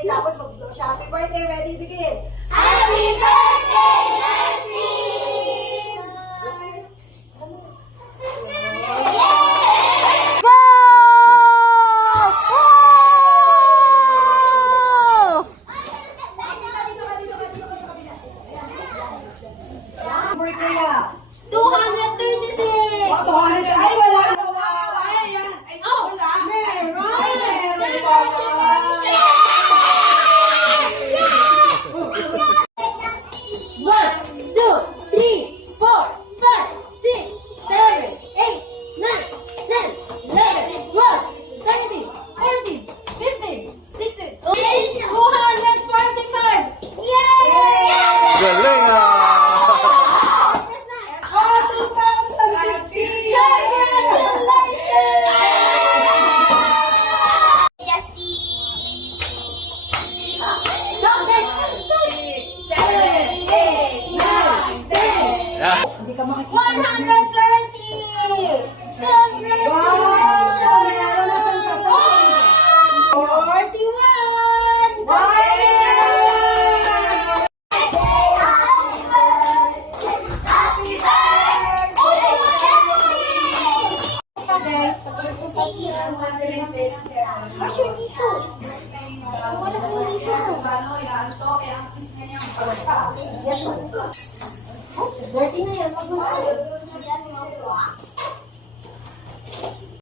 birthday, tapos mag-blow siya. Happy birthday, ready, begin! Happy birthday, Leslie! Birthday na! 236! Ay, wala! Oh, One, two, three, 4, 5, 6, 7, 8, 9, 10, 11, 12, 13, 14, 15, 16, 245! Yay! Galing Oh, 2015! Yeah. Hindi ka makikita. 130! Congratulations! Wow! Meron na sa kasama. 41! Guys, actually dito. Wala ko dito. Dirty na yan.